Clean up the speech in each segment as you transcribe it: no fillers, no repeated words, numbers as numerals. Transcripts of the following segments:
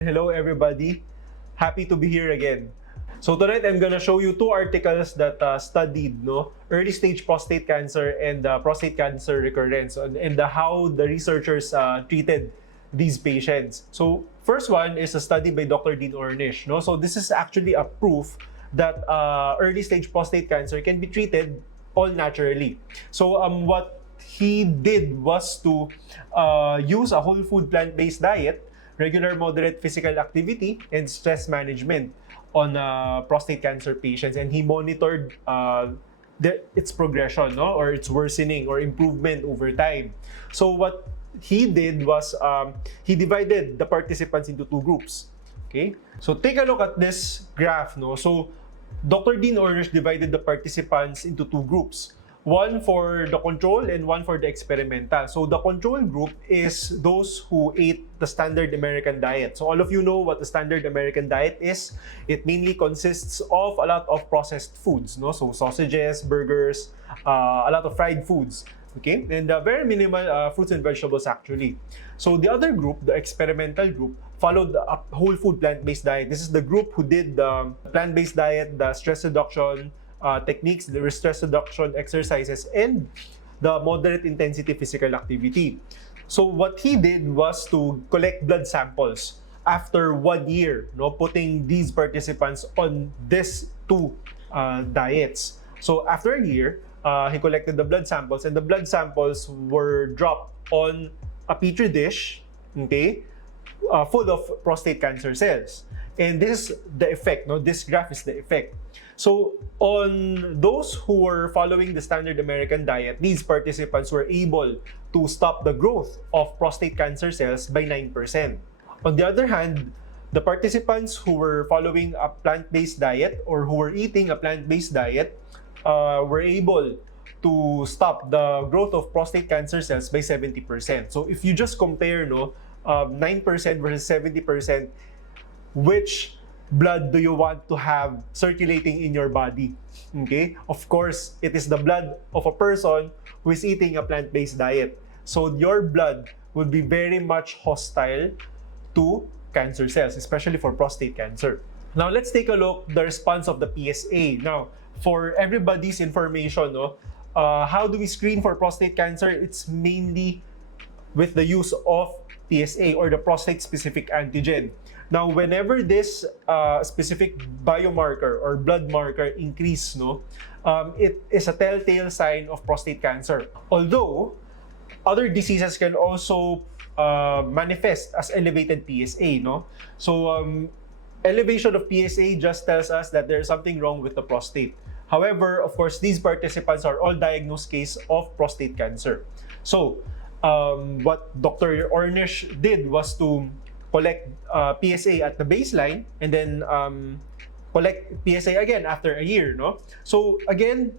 Hello everybody, happy to be here again. So tonight I'm gonna show you two articles that studied early stage prostate cancer and prostate cancer recurrence and how the researchers treated these patients. So first one is a study by Dr. Dean Ornish. So this is actually a proof that early stage prostate cancer can be treated all naturally. So what he did was to use a whole food plant-based diet, regular moderate physical activity, and stress management on prostate cancer patients, and he monitored its progression, or its worsening or improvement over time. So what he did was he divided the participants into two groups. Okay, so take a look at this graph. So Dr. Dean Ornish divided the participants into two groups. One for the control and one for the experimental. So the control group is those who ate the standard American diet. So all of you know what the standard American diet is. It mainly consists of a lot of processed foods, so sausages, burgers, a lot of fried foods. Okay, and very minimal fruits and vegetables actually. So the other group, the experimental group, followed a whole food plant-based diet. This is the group who did the plant-based diet, the stress reduction techniques, the stress reduction exercises, and the moderate intensity physical activity. So what he did was to collect blood samples after 1 year, putting these participants on these two diets. So after a year, he collected the blood samples, and the blood samples were dropped on a petri dish, okay, full of prostate cancer cells. And this is the effect, this graph is the effect. So on those who were following the standard American diet, these participants were able to stop the growth of prostate cancer cells by 9%. On the other hand, the participants who were following a plant-based diet or who were eating a plant-based diet were able to stop the growth of prostate cancer cells by 70%. So if you just compare 9% versus 70%, which blood do you want to have circulating in your body? Okay, of course, it is the blood of a person who is eating a plant-based diet. So your blood would be very much hostile to cancer cells, especially for prostate cancer. Now let's take a look the response of the PSA. Now, for everybody's information, how do we screen for prostate cancer? It's mainly with the use of PSA, or the prostate-specific antigen. Now, whenever this specific biomarker or blood marker increase, it is a telltale sign of prostate cancer. Although, other diseases can also manifest as elevated PSA, So, elevation of PSA just tells us that there's something wrong with the prostate. However, of course, these participants are all diagnosed case of prostate cancer. So, what Dr. Ornish did was to collect PSA at the baseline and then collect PSA again after a year. So again,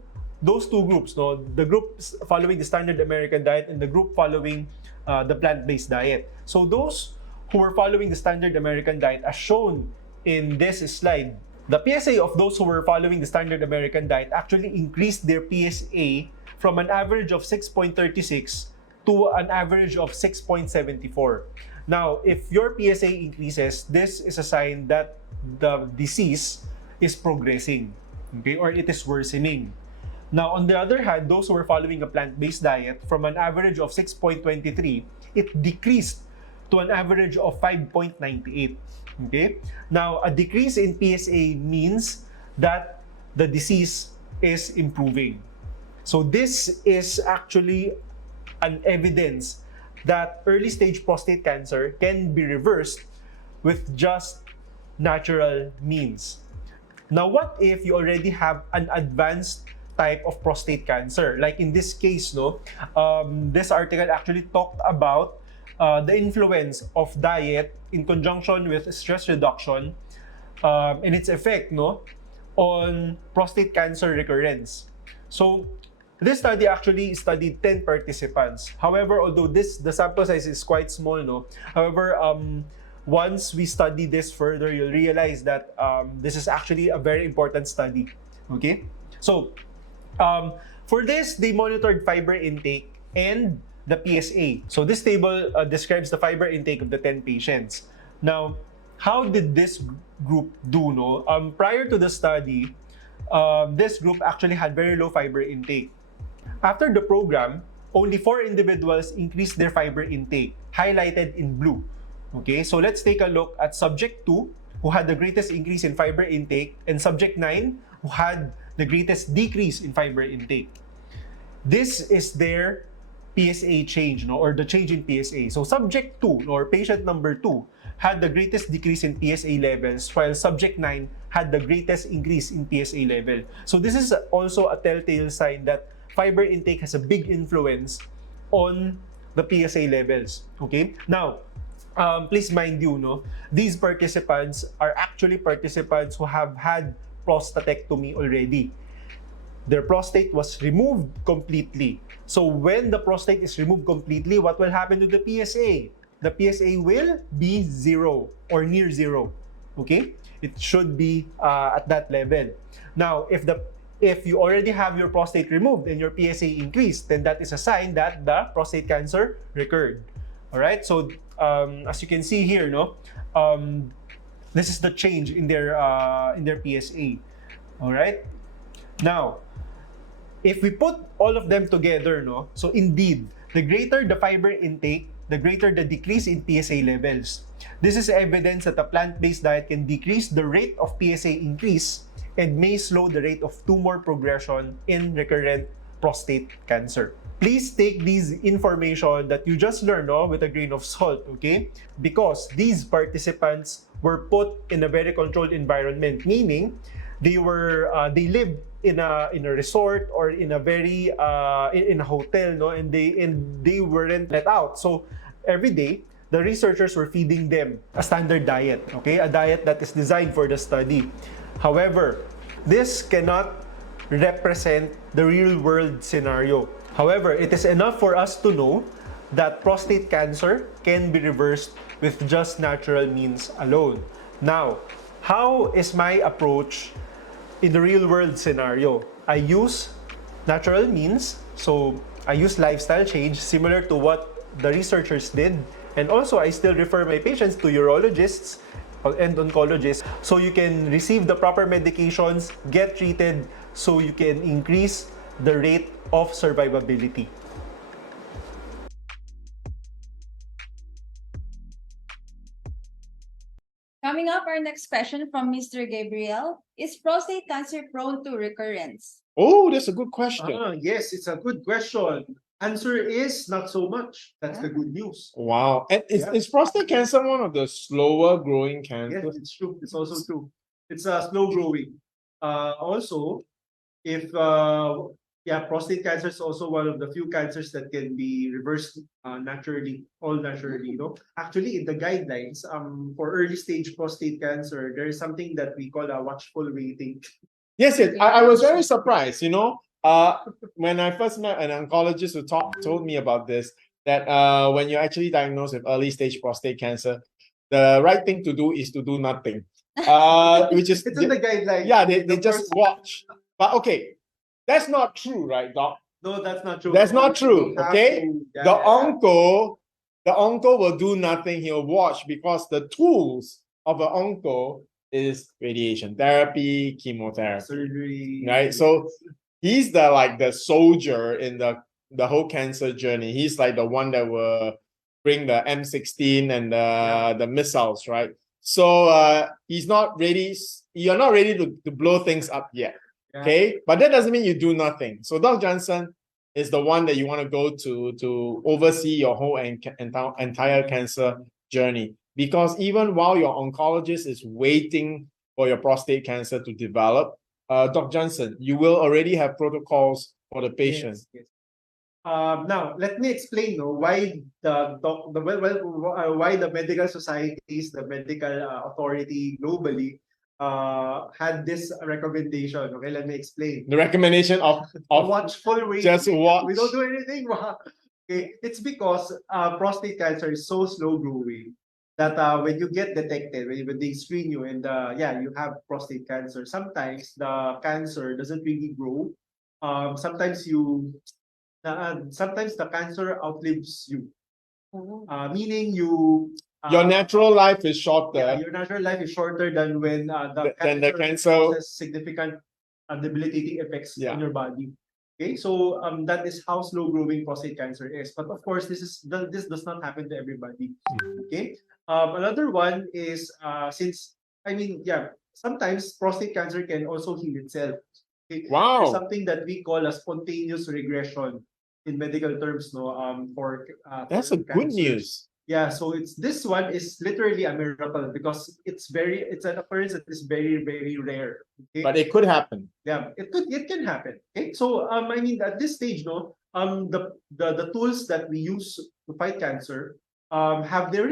those two groups, the group following the standard American diet and the group following the plant-based diet. So those who were following the standard American diet, as shown in this slide, the PSA of those who were following the standard American diet actually increased their PSA from an average of 6.36 to an average of 6.74. Now, if your PSA increases, this is a sign that the disease is progressing, okay, or it is worsening. Now, on the other hand, those who were following a plant-based diet, from an average of 6.23, it decreased to an average of 5.98. Okay? Now, a decrease in PSA means that the disease is improving. So this is actually an evidence that early stage prostate cancer can be reversed with just natural means. Now, what if you already have an advanced type of prostate cancer? Like in this case, this article actually talked about the influence of diet in conjunction with stress reduction and its effect on prostate cancer recurrence. So, this study actually studied 10 participants. However, although the sample size is quite small, however, once we study this further, you'll realize that this is actually a very important study. Okay? So, for this, they monitored fiber intake and the PSA. So this table describes the fiber intake of the 10 patients. Now, how did this group do? No, prior to the study, this group actually had very low fiber intake. After the program, only 4 individuals increased their fiber intake, highlighted in blue. Okay, so let's take a look at subject 2, who had the greatest increase in fiber intake, and subject 9, who had the greatest decrease in fiber intake. This is their PSA change, no, or the change in PSA. So subject 2, or patient number 2, had the greatest decrease in PSA levels, while subject 9 had the greatest increase in PSA level. So this is also a telltale sign that fiber intake has a big influence on the PSA levels. Okay? Now, please mind you, no, these participants are actually participants who have had prostatectomy already. Their prostate was removed completely. So when the prostate is removed completely, what will happen to the PSA? The PSA will be 0 or near 0. Okay? It should be at that level. Now, if you already have your prostate removed and your PSA increased, then that is a sign that the prostate cancer recurred. All right? So as you can see here, no, this is the change in their PSA. All right? Now, if we put all of them together, no, so indeed, the greater the fiber intake, the greater the decrease in PSA levels. This is evidence that a plant-based diet can decrease the rate of PSA increase and may slow the rate of tumor progression in recurrent prostate cancer. Please take these information that you just learned, no, with a grain of salt, okay? Because these participants were put in a very controlled environment, meaning they lived in a resort or in a very in a hotel, no, and they weren't let out. So every day the researchers were feeding them a standard diet, okay, a diet that is designed for the study. However, this cannot represent the real world scenario. However, it is enough for us to know that prostate cancer can be reversed with just natural means alone. Now, how is my approach in the real world scenario? I use natural means, so I use lifestyle change similar to what the researchers did, and also I still refer my patients to urologists and oncologists so you can receive the proper medications, get treated, so you can increase the rate of survivability. Coming up, our next question from Mr. Gabriel. Is prostate cancer prone to recurrence? Oh, that's a good question. Yes, it's a good question. Answer is not so much. That's the good news. Wow. And is prostate cancer one of the slower growing cancers? Yes, it's true. It's also true. It's slow growing. Also, if prostate cancer is also one of the few cancers that can be reversed naturally, all naturally. No, actually, in the guidelines, for early stage prostate cancer, there is something that we call a watchful waiting. Yes, yes. I was very surprised, you know. When I first met an oncologist who told me about this, that when you're actually diagnosed with early stage prostate cancer, the right thing to do is to do nothing. Which is It's in the guidelines. Yeah, they just watch. But okay, that's not true, right, Doc? No, that's not true. That's not true. Okay, Yeah, the onco will do nothing. He'll watch because the tools of an onco is radiation therapy, chemotherapy, surgery, right? So he's the soldier in the whole cancer journey. He's like the one that will bring the M16 and the missiles, right? So he's not ready. You're not ready to blow things up yet. Yeah. Okay, but that doesn't mean you do nothing. So Dr. Jansen is the one that you want to go to oversee your whole entire cancer journey. Because even while your oncologist is waiting for your prostate cancer to develop, Dr. Jansen, you will already have protocols for the patient. Yes. Now, let me explain why why the medical societies, the medical authority globally had this recommendation. Okay, let me explain. The recommendation of watchful waiting. Just watch. We don't do anything. Okay, it's because prostate cancer is so slow growing that when you get detected, when they screen you and you have prostate cancer, sometimes the cancer doesn't really grow. Sometimes the cancer outlives you. Meaning Your natural life is shorter your natural life is shorter than when than the cancer. causes significant debilitating effects Yeah. on your body. Okay, so that is how slow growing prostate cancer is. But of course, this does not happen to everybody. Okay, another one is since sometimes prostate cancer can also heal itself. Okay? Wow. There's something that we call a spontaneous regression in medical terms, no, That's for a good cancers. news. Yeah, so this one is literally a miracle because it's an occurrence that is very, very rare. Okay? But it could happen. Yeah, it can happen. Okay, so at this stage, no, the tools that we use to fight cancer have their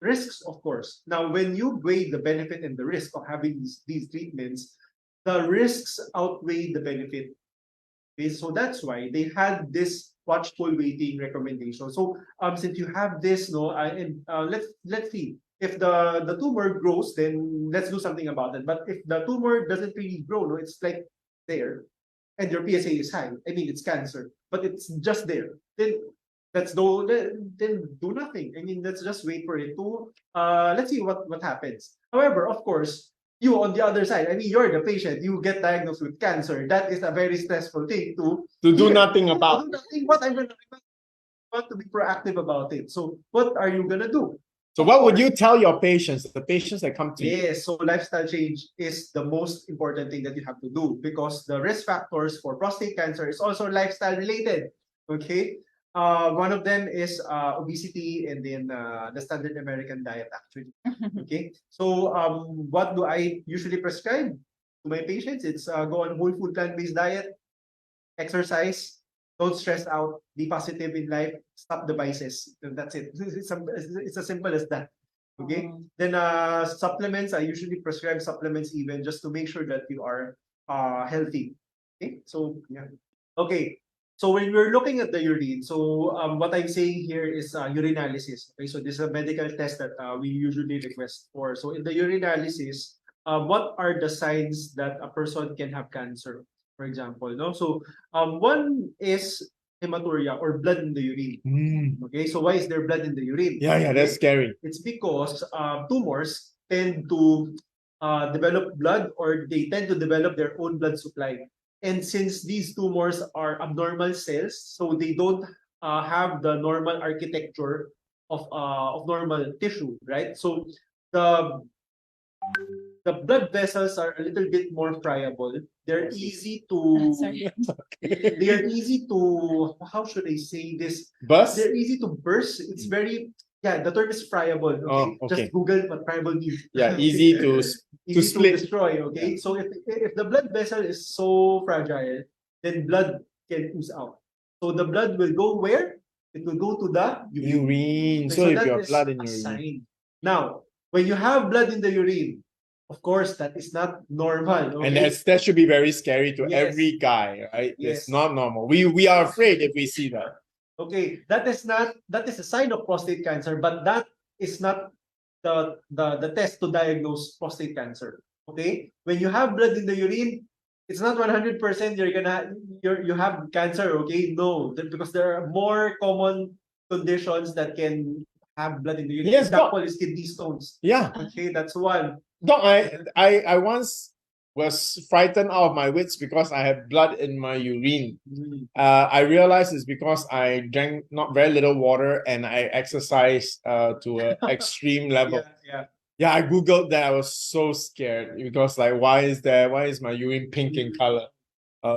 risks, of course. Now, when you weigh the benefit and the risk of having these treatments, the risks outweigh the benefit. Okay, so that's why they had this watchful waiting recommendation. So since you have this, no, let's see. If the tumor grows, then let's do something about it. But if the tumor doesn't really grow, no, it's like there, and your PSA is high. I mean, it's cancer, but it's just there. Then do nothing. I mean, let's just wait for it to let's see what happens. However, of course, you on the other side, I mean, you're the patient. You get diagnosed with cancer. That is a very stressful thing to do nothing about. To do nothing. What I want to be proactive about it. So what are you gonna do? So what would you tell your patients, the patients that come to you? Yes, so lifestyle change is the most important thing that you have to do because the risk factors for prostate cancer is also lifestyle related. Okay, one of them is obesity and then the standard American diet actually. Okay, so what do I usually prescribe to my patients? It's go on whole food plant-based diet, exercise, don't stress out, be positive in life, stop the vices. That's it. It's as simple as that. Okay. Then supplements, I usually prescribe supplements even just to make sure that you are healthy. Okay. So yeah. Okay. So when we're looking at the urine, so what I'm saying here is urinalysis. Okay. So this is a medical test that we usually request for. So in the urinalysis, what are the signs that a person can have cancer? For example, no. So one is hematuria or blood in the urine. Okay, so why is there blood in the urine? Yeah, that's scary. It's because tumors tend to develop blood or they tend to develop their own blood supply. And since these tumors are abnormal cells, so they don't have the normal architecture of normal tissue, right? So the blood vessels are a little bit more friable. They're easy to Sorry. they're easy to how should I say this? Burst? They're easy to burst. It's very the term is friable. Okay, Oh, okay. Just Google what friable means. Yeah, easy to split. Destroy. Okay, so if the blood vessel is so fragile, then blood can ooze out. So the blood will go where? It will go to the Urine. Okay, So if that you have is blood in a your urine. sign. Now, when you have blood in the urine, of course, that is not normal. Okay? And that should be very scary to Yes. every guy, right? Yes. It's not normal. We are afraid if we see that. Okay, that is a sign of prostate cancer, but that is not the test to diagnose prostate cancer. Okay, when you have blood in the urine, it's not 100% you have cancer. Okay, no, because there are more common conditions that can have blood in the urine. Yes, Example is kidney stones. Yeah. Okay, that's one. Doc, I once was frightened out of my wits because I had blood in my urine. I realized it's because I drank not very little water and I exercised to an extreme level. Yeah, I googled that. I was so scared because like why is my urine pink in color?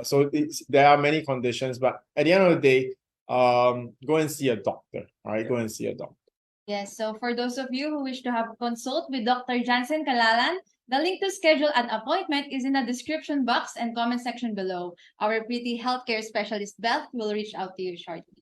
So there are many conditions, but at the end of the day, go and see a doctor. All right, go and see a doctor. Yes, so for those of you who wish to have a consult with Dr. Jansen Kalalan, the link to schedule an appointment is in the description box and comment section below. Our pretty healthcare specialist Beth will reach out to you shortly.